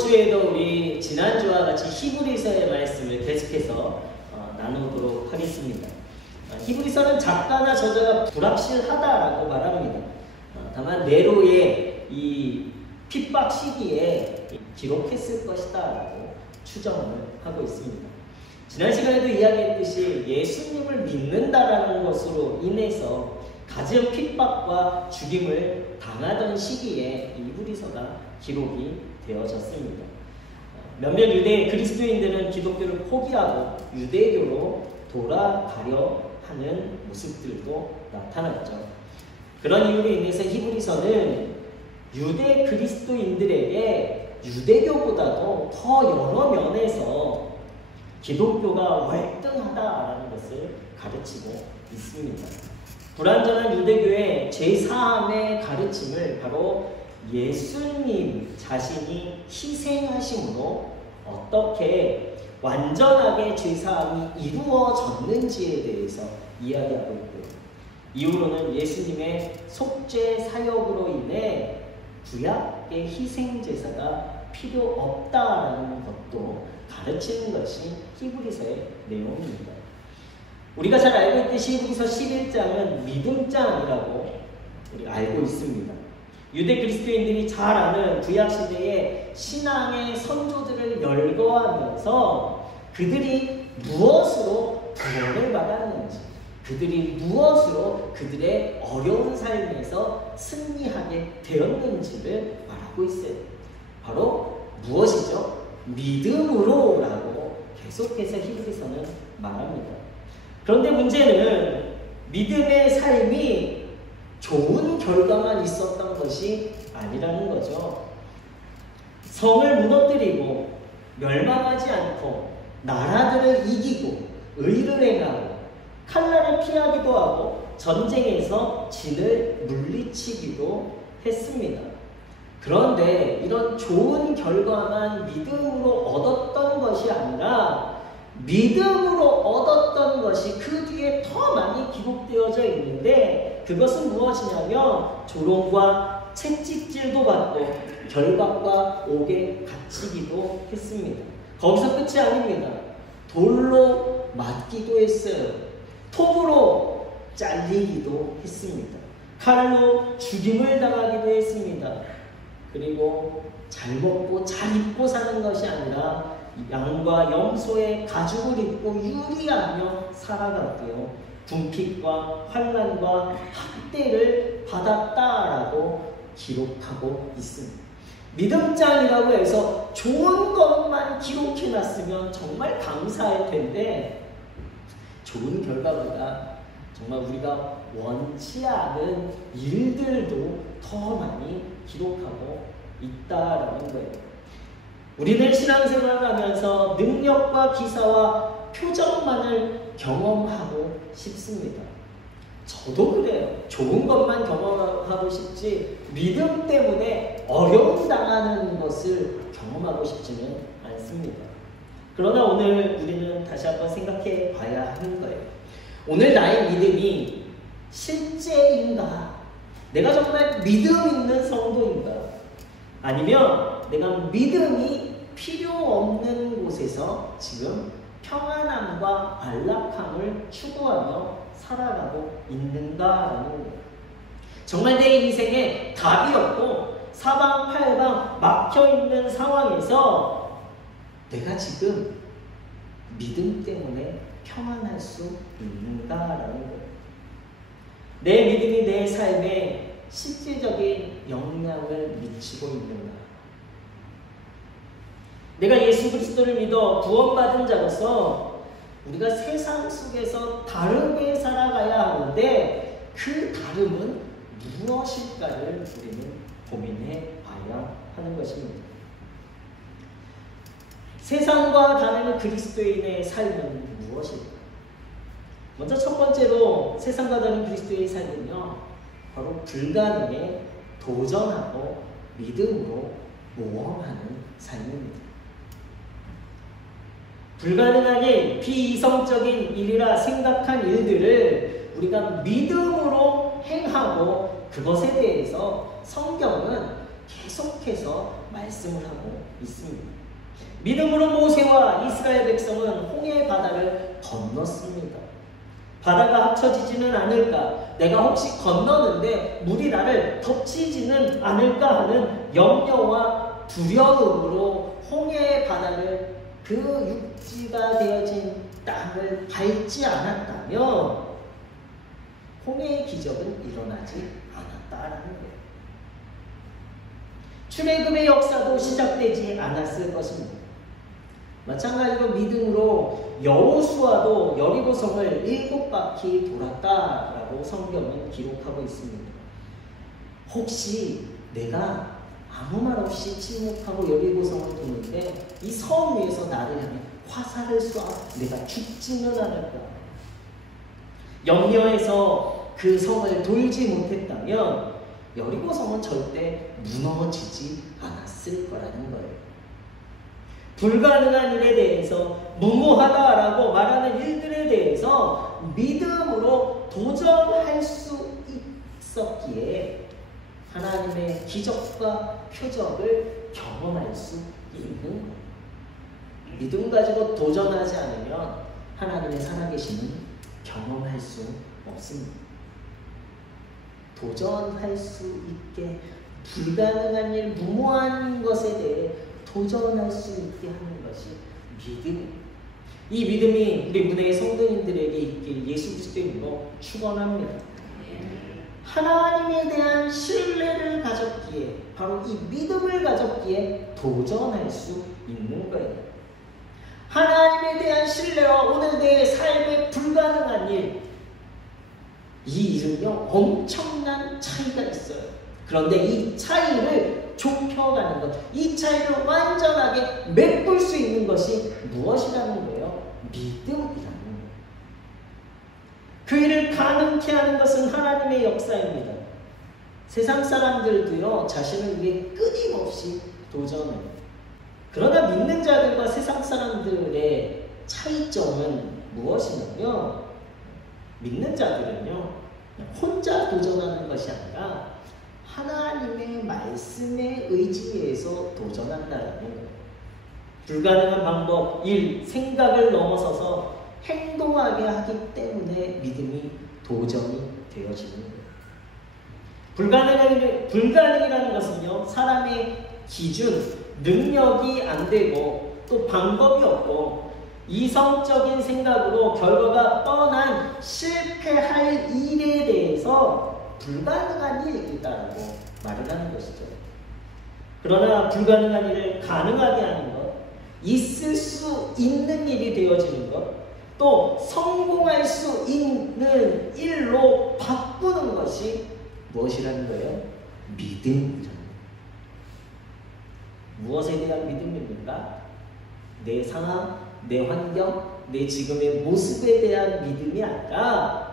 주에도 우리 지난주와 같이 히브리서의 말씀을 계속해서 나누도록 하겠습니다. 히브리서는 작가나 저자가 불확실하다라고 말합니다. 다만 네로의 이 핍박 시기에 기록했을 것이다라고 추정을 하고 있습니다. 지난 시간에도 이야기했듯이 예수님을 믿는다라는 것으로 인해서 가진 핍박과 죽임을 당하던 시기에 이 히브리서가 기록이 되어졌습니다. 몇몇 유대 그리스도인들은 기독교를 포기하고 유대교로 돌아가려 하는 모습들도 나타났죠. 그런 이유로 인해서 히브리서는 유대 그리스도인들에게 유대교보다도 더 여러 면에서 기독교가 월등하다라는 것을 가르치고 있습니다. 불완전한 유대교의 제3의 가르침을 바로 예수님 자신이 희생하심으로 어떻게 완전하게 제3이 이루어졌는지에 대해서 이야기하고 있고요. 이후로는 예수님의 속죄 사역으로 인해 구약의 희생제사가 필요 없다라는 것도 가르치는 것이 히브리서의 내용입니다. 우리가 잘 알고 있듯이 히브리서 11장은 믿음장이라고 우리가 알고 있습니다. 유대 그리스도인들이 잘 아는 구약시대의 신앙의 선조들을 열거하면서 그들이 무엇으로 구원을 받았는지, 그들이 무엇으로 그들의 어려운 삶에서 승리하게 되었는지를 말하고 있어요. 바로 무엇이죠? 믿음으로 라고 계속해서 히브리서는 말합니다. 그런데 문제는 믿음의 삶이 좋은 결과만 있었던 것이 아니라는 거죠. 성을 무너뜨리고 멸망하지 않고 나라들을 이기고 의를 행하고 칼날을 피하기도 하고 전쟁에서 진을 물리치기도 했습니다. 그런데 이런 좋은 결과만 믿음으로 얻었던 것이 아니라 믿음으로 얻었던 것이 그 뒤에 더 많이 기록되어져 있는데 그것은 무엇이냐면 조롱과 채찍질도 받고 결박과 옥에 갇히기도 했습니다. 거기서 끝이 아닙니다. 돌로 맞기도 했어요. 톱으로 잘리기도 했습니다. 칼로 죽임을 당하기도 했습니다. 그리고 잘 먹고 잘 입고 사는 것이 아니라 양과 염소의 가죽을 입고 유리하며 살아갔고요. 궁핍과 환난과 학대를 받았다라고 기록하고 있습니다. 믿음장이라고 해서 좋은 것만 기록해놨으면 정말 감사할 텐데 좋은 결과보다 정말 우리가 원치 않은 일들도 더 많이 기록하고 있다라는 거예요. 우리는 신앙생활을 하면서 능력과 기사와 표적만을 경험하고 싶습니다. 저도 그래요. 좋은 것만 경험하고 싶지 믿음 때문에 어려움 당하는 것을 경험하고 싶지는 않습니다. 그러나 오늘 우리는 다시 한번 생각해 봐야 하는 거예요. 오늘 나의 믿음이 실제인가? 내가 정말 믿음 있는 성도인가? 아니면 내가 믿음이 필요 없는 곳에서 지금 평안함과 안락함을 추구하며 살아가고 있는가라는 거예요. 정말 내 인생에 답이 없고 사방팔방 막혀있는 상황에서 내가 지금 믿음 때문에 평안할 수 있는가라는 거예요. 내 믿음이 내 삶에 실질적인 영향을 미치고 있는가? 내가 예수 그리스도를 믿어 구원받은 자로서 우리가 세상 속에서 다르게 살아가야 하는데 그 다름은 무엇일까를 우리는 고민해 봐야 하는 것입니다. 세상과 다른 그리스도인의 삶은 무엇일까? 먼저 첫 번째로 세상과 다른 그리스도인의 삶은요, 바로 불가능에 도전하고 믿음으로 모험하는 삶입니다. 불가능한 일, 비이성적인 일이라 생각한 일들을 우리가 믿음으로 행하고 그것에 대해서 성경은 계속해서 말씀을 하고 있습니다. 믿음으로 모세와 이스라엘 백성은 홍해 바다를 건넜습니다. 바다가 합쳐지지는 않을까, 내가 혹시 건너는데 물이 나를 덮치지는 않을까 하는 염려와 두려움으로 홍해의 바다를, 그 육지가 되어진 땅을 밟지 않았다면 홍해의 기적은 일어나지 않았다라는 거예요. 출애굽의 역사도 시작되지 않았을 것입니다. 마찬가지로 믿음으로 여호수아도 여리고성을 7바퀴 돌았다라고 성경은 기록하고 있습니다. 혹시 내가 아무 말 없이 침묵하고 여리고성을 도는데 이 섬 위에서 나를 향해 화살을 쏴 내가 죽지는 않을까? 염려해서 그 성을 돌지 못했다면 여리고성은 절대 무너지지 않았을 거라는 거예요. 불가능한 일에 대해서, 무모하다라고 말하는 일들에 대해서 믿음으로 도전할 수 있었기에 하나님의 기적과 표적을 경험할 수 있는 거예요. 믿음 가지고 도전하지 않으면 하나님의 살아계심은 경험할 수 없습니다. 도전할 수 있게, 불가능한 일, 무모한 것에 대해 도전할 수 있게 하는 것이 믿음입니다. 이 믿음이 우리 문혜의 성도님들에게 있길 예수 그리스도의 이름으로 축원합니다. 하나님에 대한 신뢰를 가졌기에, 바로 이 믿음을 가졌기에 도전할 수 있는 거예요. 하나님에 대한 신뢰와 오늘 내 삶에 불가능한 일, 이 일은요 엄청난 차이가 있어요. 그런데 이 차이를 좁혀가는 것, 이 차이를 완전하게 메꿀 수 있는 것이 무엇이라는 거예요? 믿음이라는 거예요. 그 일을 가능케 하는 것은 하나님의 역사입니다. 세상 사람들도요 자신을 위해 끊임없이 도전해요. 그러나 믿는 자들과 세상 사람들의 차이점은 무엇이냐면, 믿는 자들은요 혼자 도전하는 것이 아니라 하나님의 말씀에 의지해서 도전한다는 거예요. 불가능한 방법, 일, 생각을 넘어서서 행동하게 하기 때문에 믿음이 도전이 되어지는 거예요. 불가능이라는 것은요 사람의 기준, 능력이 안 되고 또 방법이 없고 이성적인 생각으로 결과가 뻔한 실패할 일에 대해서 불가능한 일이다라고 말을 하는 것이죠. 그러나 불가능한 일을 가능하게 하는 것, 있을 수 있는 일이 되어지는 것, 또 성공할 수 있는 일로 바꾸는 것이 무엇이라는 거예요? 믿음이라는 거예요. 무엇에 대한 믿음입니까? 내 상황, 내 환경, 내 지금의 모습에 대한 믿음이 아니라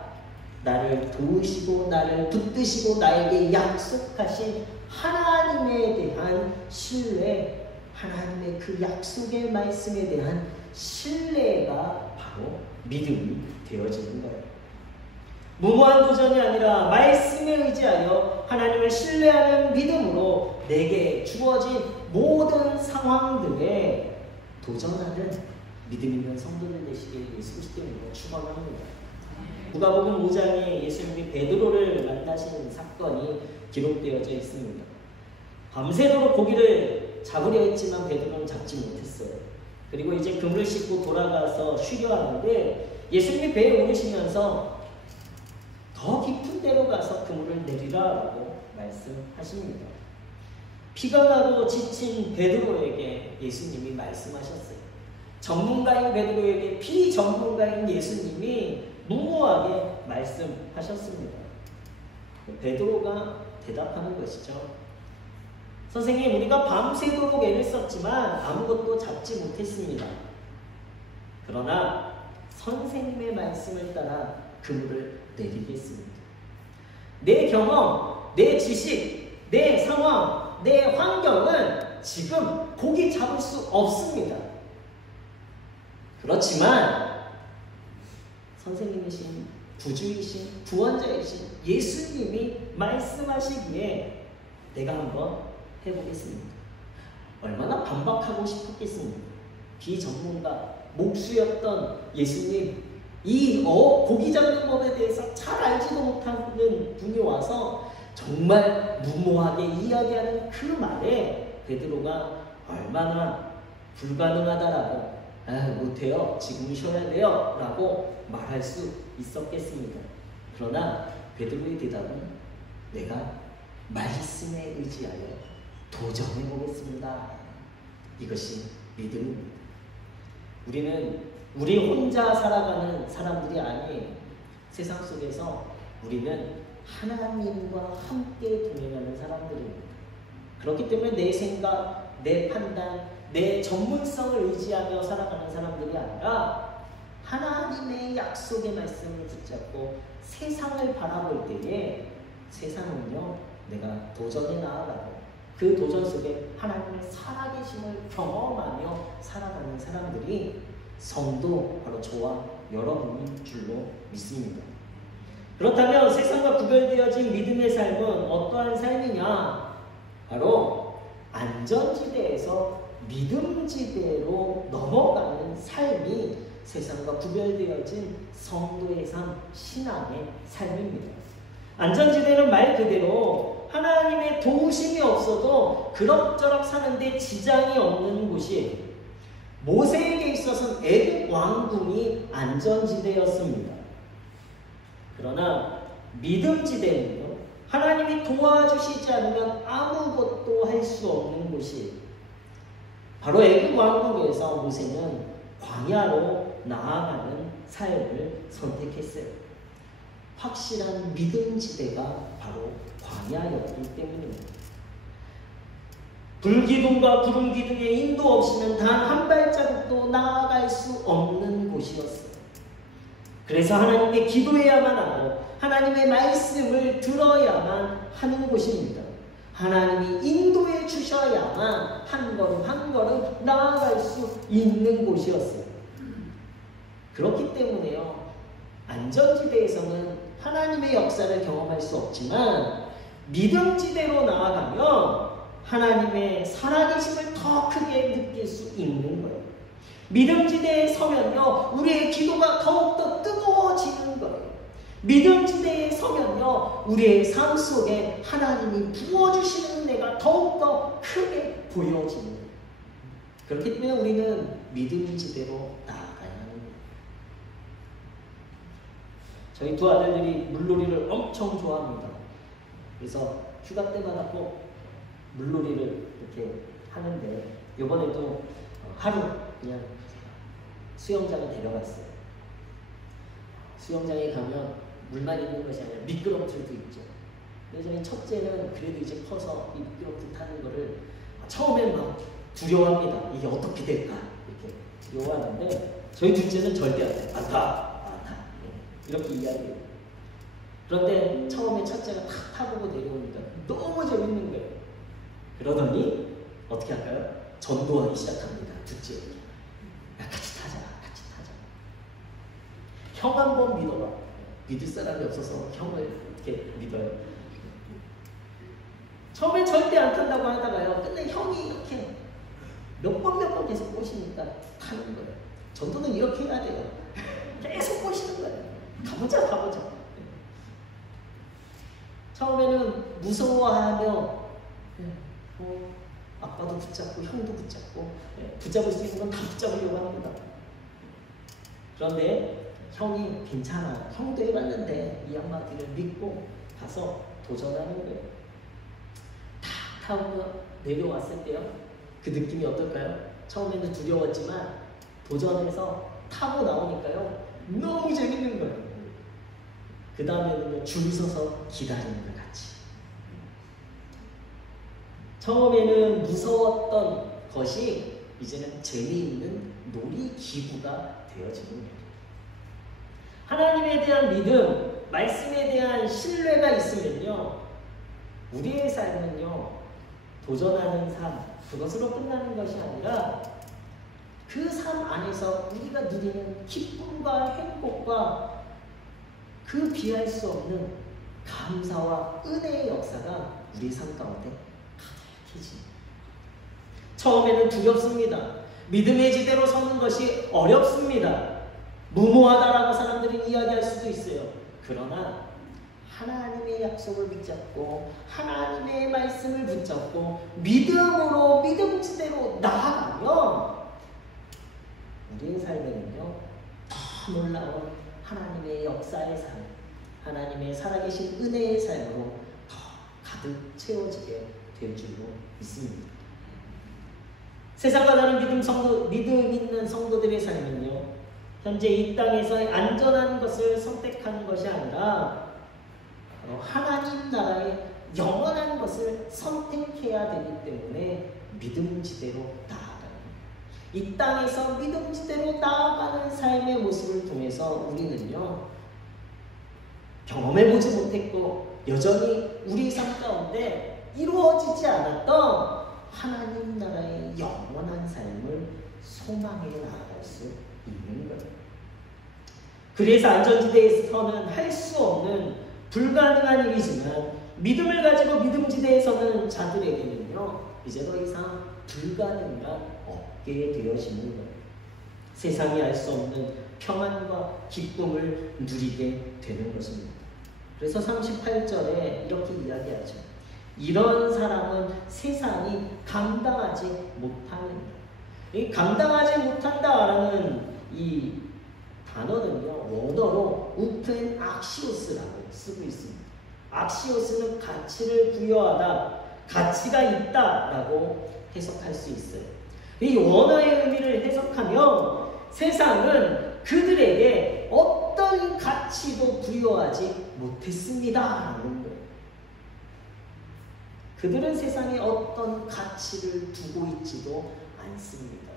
나를 도우시고 나를 붙드시고 나에게 약속하신 하나님에 대한 신뢰, 하나님의 그 약속의 말씀에 대한 신뢰가 바로 믿음이 되어지는 거예요. 무모한 도전이 아니라 말씀에 의지하여 하나님을 신뢰하는 믿음으로 내게 주어진 모든 상황들에 도전하는 믿음 있는 성도들 되시길 예수 그리스도의 이름으로 축원합니다. 누가복음 5장에 예수님이 베드로를 만나시는 사건이 기록되어져 있습니다. 밤새도록 고기를 잡으려 했지만 베드로는 잡지 못했어요. 그리고 이제 그물을 싣고 돌아가서 쉬려 하는데 예수님이 배에 오르시면서 더 깊은 데로 가서 그물을 내리라라고 말씀하십니다. 피가 나도 지친 베드로에게 예수님이 말씀하셨어요. 전문가인 베드로에게 비전문가인 예수님이 무모하게 말씀하셨습니다. 베드로가 대답하는 것이죠. 선생님, 우리가 밤새도록 애를 썼지만 아무것도 잡지 못했습니다. 그러나 선생님의 말씀을 따라 그물을 내리겠습니다. 내 경험, 내 지식, 내 상황, 내 환경은 지금 고기 잡을 수 없습니다. 그렇지만 선생님이신, 구주이신, 구원자이신 예수님이 말씀하시기에 내가 한번 해보겠습니다. 얼마나 반박하고 싶었겠습니까? 비전문가, 목수였던 예수님, 이 고기 잡는 법에 대해서 잘 알지도 못하는 분이 와서 정말 무모하게 이야기하는 그 말에 베드로가 얼마나 불가능하다라고 못해요, 지금 쉬어야 돼요 라고 말할 수 있었겠습니다. 그러나 베드로의 대답은 내가 말씀에 의지하여 도전해 보겠습니다. 이것이 믿음입니다. 우리 혼자 살아가는 사람들이 아니에요. 세상 속에서 우리는 하나님과 함께 동행하는 사람들입니다. 그렇기 때문에 내 생각, 내 판단, 내 전문성을 의지하며 살아가는 사람들이 아니라 하나님의 약속의 말씀을 붙잡고 세상을 바라볼 때에 세상은요, 내가 도전에 나아가고 그 도전 속에 하나님의 살아계심을 경험하며 살아가는 사람들이 성도, 바로 저와 여러분인 줄로 믿습니다. 그렇다면 세상과 구별되어진 믿음의 삶은 어떠한 삶이냐? 바로 안전지대에서 믿음지대로 넘어가는 삶이 세상과 구별되어진 성도의 삶, 신앙의 삶입니다. 안전지대는 말 그대로 하나님의 도우심이 없어도 그럭저럭 사는데 지장이 없는 곳이에요. 모세에게 있어서는 애굽 왕궁이 안전지대였습니다. 그러나 믿음지대는요, 하나님이 도와주시지 않으면 아무것도 할 수 없는 곳이에요. 바로 애굽 왕국에서 모세는 광야로 나아가는 삶을 선택했어요. 확실한 믿음지대가 바로 광야였기 때문입니다. 불기둥과 구름기둥의 인도 없이는 단 한 발자국도 나아갈 수 없는 곳이었어요. 그래서 하나님께 기도해야만 하고 하나님의 말씀을 들어야만 하는 곳입니다. 하나님이 인도해 주셔야만 한 걸음 한 걸음 나아갈 수 있는 곳이었어요. 그렇기 때문에요, 안전지대에서는 하나님의 역사를 경험할 수 없지만 믿음지대로 나아가면 하나님의 살아계심을 더 크게 느낄 수 있는 거예요. 믿음지대에 서면요, 우리의 기도가 더욱더 뜨거워지는 거예요. 믿음지대에 서면요, 우리의 삶 속에 하나님이 부어주시는 은혜가 더욱더 크게 보여지는 거예요. 그렇기 때문에 우리는 믿음지대로 나아가야 합니다. 저희 두 아들들이 물놀이를 엄청 좋아합니다. 그래서 휴가 때마다 꼭 물놀이를 이렇게 하는데, 이번에도 하루 그냥 수영장을 데려갔어요. 수영장에 가면 물만 있는 것이 아니라 미끄럼틀도 있죠. 예전에 첫째는 그래도 이제 커서 이 미끄럼틀 타는 거를 처음엔 막 두려워합니다. 이게 어떻게 될까? 이렇게 두려워하는데, 저희 둘째는 절대 안 타. 이렇게 이야기해요. 그런데 처음에 첫째가 탁 타보고 내려오니까 너무 재밌는 거예요. 그러더니 어떻게 할까요? 전도하기 시작합니다. 둘째에게. 야, 같이 타자. 형 한 번 믿어봐. 믿을 사람이 없어서 형을 이렇게 믿어요. 처음에 절대 안 탄다고 하다가요, 근데 형이 이렇게 몇 번 계속 꼬시니까 타는 거예요. 전도는 이렇게 해야 돼요. 계속 꼬시는 거예요. 가보자. 처음에는 무서워하며 아빠도 붙잡고 형도 붙잡고 붙잡을 수 있는 건 다 붙잡으려고 합니다. 그런데 형이 괜찮아, 형도 해봤는데 이 한마디를 믿고 가서 도전하는 거예요. 탁 타고 내려왔을 때요, 그 느낌이 어떨까요? 처음에는 두려웠지만 도전해서 타고 나오니까요, 너무 재밌는 거예요. 그 다음에는 줄 서서 기다리는 것 같이. 처음에는 무서웠던 것이 이제는 재미있는 놀이기구가 되어지는 거예요. 하나님에 대한 믿음, 말씀에 대한 신뢰가 있으면요, 우리의 삶은요, 도전하는 삶, 그것으로 끝나는 것이 아니라 그 삶 안에서 우리가 누리는 기쁨과 행복과 그 비할 수 없는 감사와 은혜의 역사가 우리 삶 가운데 막히지. 처음에는 두렵습니다. 믿음의 지대로 서는 것이 어렵습니다. 무모하다라고 사람들이 이야기할 수도 있어요. 그러나 하나님의 약속을 붙잡고 하나님의 말씀을 붙잡고 믿음으로 믿음지대로 나아가면 우리의 삶에는요 더 놀라운 하나님의 역사의 삶, 하나님의 살아계신 은혜의 삶으로 더 가득 채워지게 될 줄로 믿습니다. 세상과 다른 믿음 있는 성도들의 삶은요 현재 이 땅에서의 안전한 것을 선택하는 것이 아니라 하나님 나라의 영원한 것을 선택해야 되기 때문에 믿음지대로 나아가는, 이 땅에서 믿음지대로 나아가는 삶의 모습을 통해서 우리는요 경험해보지 못했고 여전히 우리 삶 가운데 이루어지지 않았던 하나님 나라의 영원한 삶을 소망해 나아갈 수 있는 거예요. 그래서 안전지대에서는 할 수 없는 불가능한 일이지만 믿음을 가지고 믿음지대에서는 자들에게는요 이제 더 이상 불가능한 없게 되어지는 거예요. 세상이 알 수 없는 평안과 기쁨을 누리게 되는 것입니다. 그래서 38절에 이렇게 이야기하죠. 이런 사람은 세상이 감당하지 못하는, 이 감당하지 못한다라는 이 단어는요 원어로 우픈 악시오스라고 쓰고 있습니다. 악시오스는 가치를 부여하다, 가치가 있다라고 해석할 수 있어요. 이 원어의 의미를 해석하면 세상은 그들에게 어떤 가치도 부여하지 못했습니다라는 거예요. 그들은 세상에 어떤 가치를 두고 있지도 않습니다.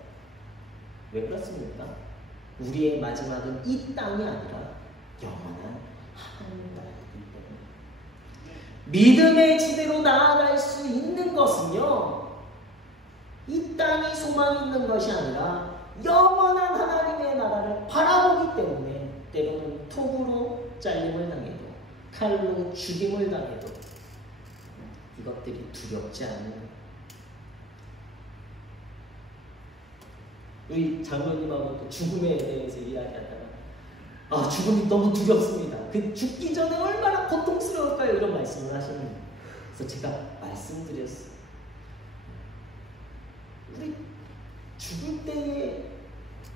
왜 그렇습니까? 우리의 마지막은 이 땅이 아니라 영원한 하나님 나라이기 때문에 믿음의 지대로 나아갈 수 있는 것은요 이 땅이 소망이 있는 것이 아니라 영원한 하나님의 나라를 바라보기 때문에 때로는 톱으로 잘림을 당해도 칼로 죽임을 당해도 이것들이 두렵지 않은 거예요. 우리 장로님하고 또 죽음에 대해서 이야기하다가 죽음이 너무 두렵습니다. 그 죽기 전에 얼마나 고통스러울까요? 이런 말씀을 하시는 거예요. 그래서 제가 말씀드렸어요. 우리 죽을 때에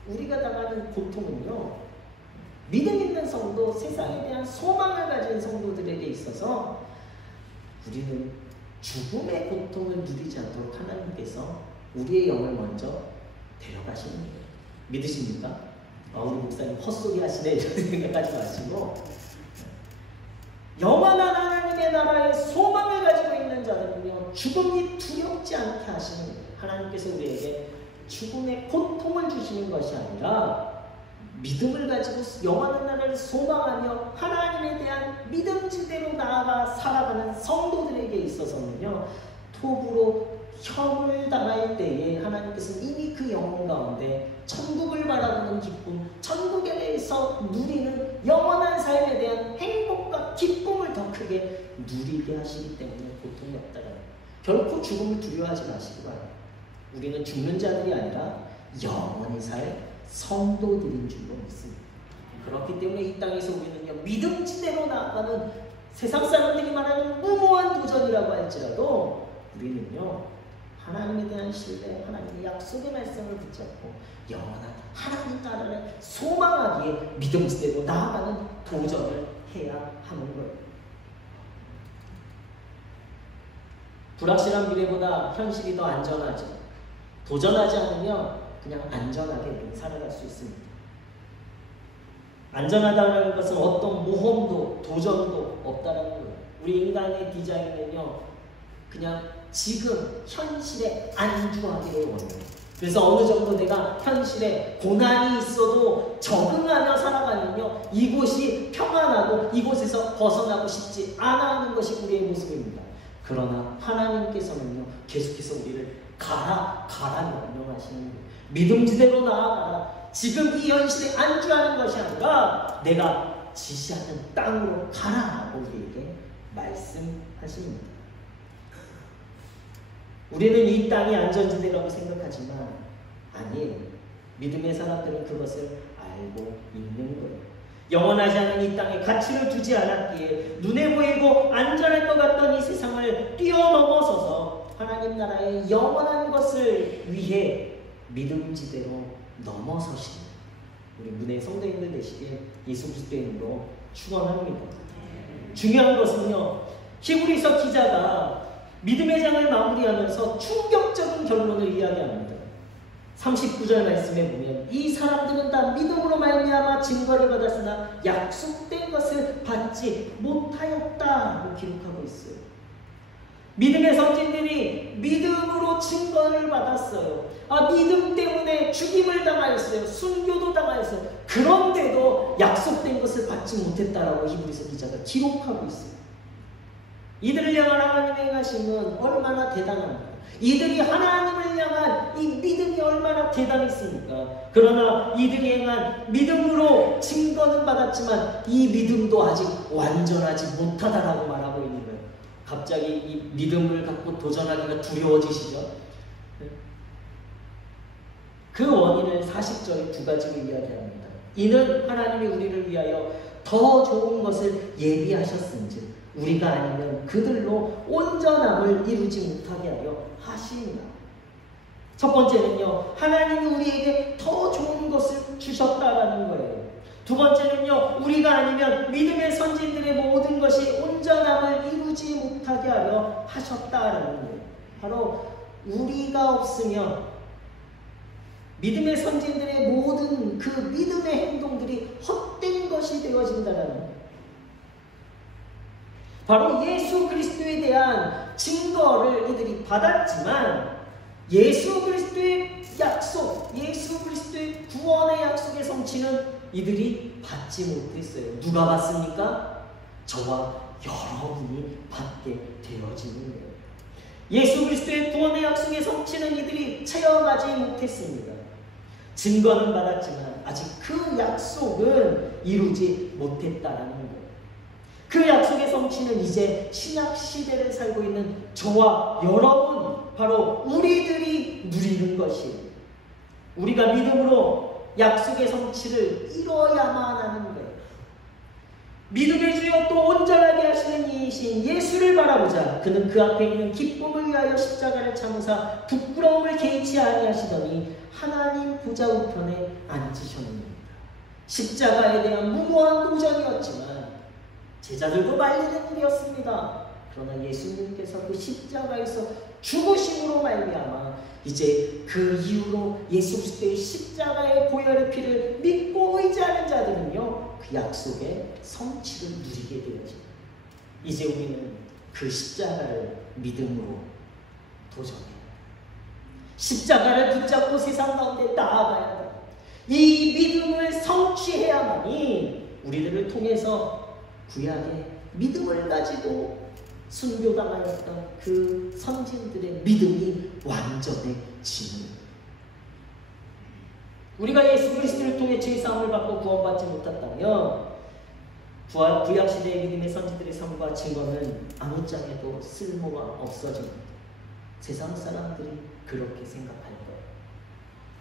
우리가 당하는 고통은요 믿음 있는 성도, 세상에 대한 소망을 가진 성도들에게 있어서 우리는 죽음의 고통을 누리지 않도록 하나님께서 우리의 영을 먼저 데려가시는 거예요. 믿으십니까? 우리 목사님 헛소리 하시네 이런 생각하지 마시고 영원한 하나님의 나라에 소망을 가지고 있는 자들은요 죽음이 두렵지 않게 하시는 거예요. 하나님께서 우리에게 죽음의 고통을 주시는 것이 아니라 믿음을 가지고 영원한 나라를 소망하며 하나님에 대한 믿음지대로 나아가 살아가는 성도들에게 있어서는요 톱으로 혐을 당할 때에 하나님께서 이미 그 영혼 가운데 천국을 바라보는 기쁨, 천국에 대해서 누리는 영원한 삶에 대한 행복과 기쁨을 더 크게 누리게 하시기 때문에 고통이 없다는 거예요. 결코 죽음을 두려워하지 마시기 바랍니다. 우리는 죽는 자들이 아니라 영원히 살 성도들인 줄로 믿습니다. 그렇기 때문에 이 땅에서 우리는요 믿음지대로 나아가는 세상 사람들이 말하는 무모한 도전이라고 할지라도 우리는요 하나님에 대한 신뢰, 하나님의 약속의 말씀을 붙잡고 영원한 하나님 나라를 소망하기에 믿음지대로 나아가는 도전을 해야 하는 거예요. 불확실한 미래보다 현실이 더 안전하죠. 도전하지 않으면 그냥 안전하게 살아갈 수 있습니다. 안전하다는 것은 어떤 모험도 도전도 없다는 거예요. 우리 인간의 디자인은요 그냥 지금 현실에 안주하기를 원해요. 그래서 어느 정도 내가 현실에 고난이 있어도 적응하며 살아가면요 이곳이 평안하고 이곳에서 벗어나고 싶지 않아 하는 것이 우리의 모습입니다. 그러나 하나님께서는요 계속해서 우리를 가라 명령하시는 거예요. 믿음지대로 나아가라. 지금 이 현실에 안주하는 것이 아니라 내가 지시하는 땅으로 가라라고 우리에게 말씀하십니다. 우리는 이 땅이 안전지대라고 생각하지만 아니에요. 믿음의 사람들은 그것을 알고 있는 거예요. 영원하지 않은 이 땅에 가치를 두지 않았기에 눈에 보이고 안전할 것 같던 이 세상을 뛰어넘어서서 하나님 나라의 영원한 것을 위해 믿음지대로 넘어서신 우리 문의 성도님들 되시길 예수 그리스도의 이름으로 축원합니다. 중요한 것은요, 히브리서 기자가 믿음의 장을 마무리하면서 충격적인 결론을 이야기합니다. 39절 말씀에 보면 이 사람들은 다 믿음으로 말미암아 증거를 받았으나 약속된 것을 받지 못하였다고 기록하고 있어요. 믿음의 선진들이 믿음으로 증거를 받았어요. 믿음 때문에 죽임을 당하였어요. 순교도 당하였어요. 그런데도 약속된 것을 받지 못했다라고 히브리서 기자가 기록하고 있어요. 이들을 향한 하나님의 행하심은 얼마나 대단합니까? 이들이 하나님을 향한 이 믿음이 얼마나 대단했습니까? 그러나 이들이 행한 믿음으로 증거는 받았지만 이 믿음도 아직 완전하지 못하다라고 말하고 있는 거예요. 갑자기 이 믿음을 갖고 도전하기가 두려워지시죠? 그 원인을 40절에 두 가지로 이야기합니다. 이는 하나님이 우리를 위하여 더 좋은 것을 예비하셨은즉 우리가 아니면 그들로 온전함을 이루지 못하게 하려 하시니라. 첫 번째는요, 하나님이 우리에게 더 좋은 것을 주셨다라는 거예요. 두 번째는요, 우리가 아니면 믿음의 선진들의 모든 것이 온전함을 이루지 못하게 하려 하셨다라는 거예요. 바로 우리가 없으면 믿음의 선진들의 모든 그 믿음의 행동들이 헛된 것이 되어진다는 거예요. 바로 예수 그리스도에 대한 증거를 이들이 받았지만 예수 그리스도의 약속, 예수 그리스도의 구원의 약속의 성취는 이들이 받지 못했어요. 누가 받습니까? 저와 여러분이 받게 되어지는 거예요. 예수 그리스도의 구원의 약속의 성취는 이들이 체험하지 못했습니다. 증거는 받았지만 아직 그 약속은 이루지 못했다라는 거예요. 그 약속의 성취는 이제 신약 시대를 살고 있는 저와 여러분, 바로 우리들이 누리는 것이에요. 우리가 믿음으로 약속의 성취를 이뤄야만 하는 거예요. 믿음의 주여 또 온전하게 하시는 이이신 예수를 바라보자. 그는 그 앞에 있는 기쁨을 위하여 십자가를 참으사 부끄러움을 개의치 아니하시더니 하나님 보좌 우편에 앉으셨느니라. 십자가에 대한 무모한 도전이었지만 제자들도 말리는 일이었습니다. 그러나 예수님께서 그 십자가에서 죽으심으로 말미암아 이제 그 이후로 예수 그리스도의 십자가의 보혈의 피를 믿고 의지하는 자들은요, 그 약속의 성취를 누리게 되어집니다. 이제 우리는 그 십자가를 믿음으로 도전해요. 십자가를 붙잡고 세상 가운데 나아가야 돼요. 이 믿음을 성취해야만이 우리들을 통해서 구약의 믿음을 가지고 순교당하였던 그 선진들의 믿음이 완전해지는, 우리가 예수 그리스도를 통해 죄사함을 받고 구원받지 못했다면 구약시대의 믿음의 선지들의 삶과 증거는 아무짝에도 쓸모가 없어집니다. 세상 사람들이 그렇게 생각할 거예요.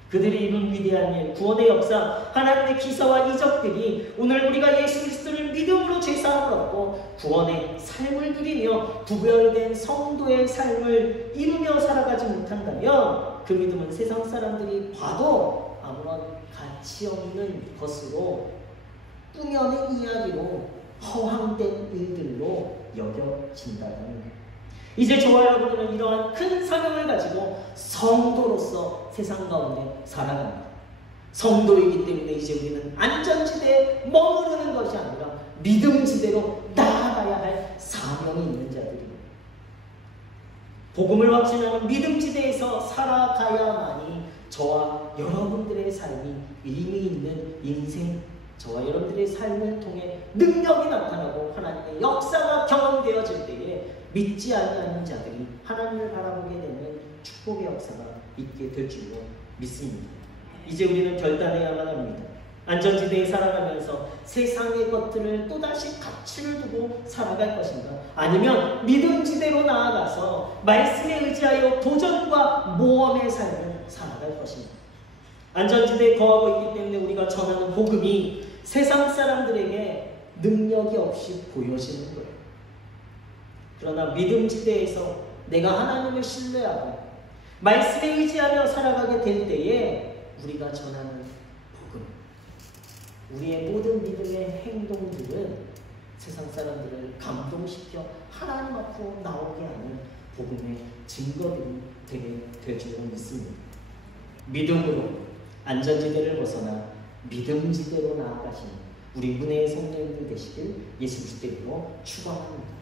그들이 이룬 위대한 일, 구원의 역사, 하나님의 기사와 이적들이 오늘 우리가 예수 그리스도를 믿음으로 죄사함을 얻고 구원의 삶을 누리며 구별된 성도의 삶을 이루며 살아가지 못한다면 그 믿음은 세상 사람들이 봐도 아무런 가치 없는 것으로, 꾸며낸 이야기로, 허황된 일들로 여겨진다는 거예요. 이제 저와 여러분은 이러한 큰 사명을 가지고 성도로서 세상 가운데 살아갑니다. 성도이기 때문에 이제 우리는 안전지대에 머무르는 것이 아니라 믿음지대로 나아가야 할 사명이 있는 자들입니다. 복음을 확신하는 믿음지대에서 살아가야만이 저와 여러분들의 삶이 의미 있는 인생, 저와 여러분들의 삶을 통해 능력이 나타나고 하나님의 역사가 경험되어질 때에 믿지 아니하는 자들이 하나님을 바라보게 되는 축복의 역사가 있게 될 줄로 믿습니다. 이제 우리는 결단해야만 합니다. 안전지대에 살아가면서 세상의 것들을 또다시 가치를 두고 살아갈 것인가? 아니면 믿음지대로 나아가서 말씀에 의지하여 도전과 모험의 삶을 살아갈 것인가? 안전지대에 거하고 있기 때문에 우리가 전하는 복음이 세상 사람들에게 능력이 없이 보여지는 거예요. 그러나 믿음지대에서 내가 하나님을 신뢰하고 말씀에 의지하며 살아가게 될 때에 우리가 전하는 복음, 우리의 모든 믿음의 행동들은 세상 사람들을 감동시켜 하나님 앞으로 나오게 하는 복음의 증거들이 되게 될 줄 믿습니다. 믿음으로 안전지대를 벗어나 믿음지대로 나아가시는 우리 문혜의 성도님들 되시길 예수 그리스도 이름으로 축원합니다.